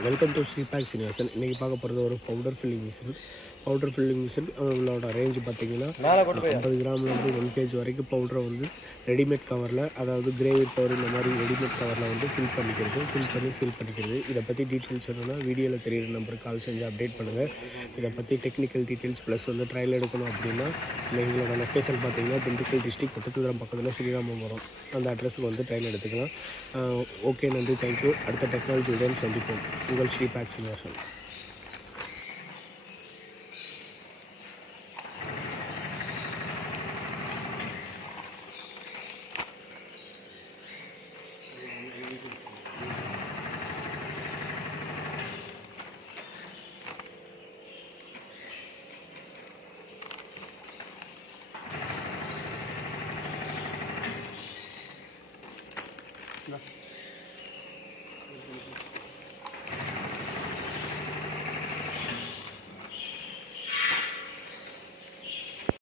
Welcome to ஸ்ரீபாக் Srinivasan. இன்றைக்கி பார்க்க போகிறது ஒரு powder filling machine. Powder filling machine அவங்களோட ரேஞ்சு பார்த்திங்கன்னா 50 கிராம்லேருந்து 1 kg வரைக்கும் பவுடரை வந்து ரெடிமேட் கவரில், அதாவது கிரேவி கவர் இந்த மாதிரி ரெடிமேட் கவரில் வந்து ஃபில் பண்ணி சீல் பண்ணிக்கிறது. இதை பற்றி டீட்டெயில்ஸ் வேணும்னா வீடியோவில் தெரியிற நம்பருக்கு கால் செஞ்சு அப்டேட் பண்ணுங்கள். இதை பற்றி டெக்னிக்கல் டீட்டெயில்ஸ் ப்ளஸ் வந்து ட்ரையல் எடுக்கணும் அப்படின்னா எங்களோட லொக்கேஷன் பார்த்திங்கன்னா திண்டுக்கல் டிஸ்ட்ரிக்ட் ஒட்டக்குதிரம் பக்கத்தில் ஸ்ரீராமபுரம், அந்த அட்ரஸுக்கு வந்து ட்ரையல் எடுத்துக்கலாம். ஓகே, நன்றி, தேங்க்யூ. அடுத்த டெக்னாலஜியுடன் சந்திப்போம். உங்கள் ஸ்ரீபாக் சீனிவாசன்.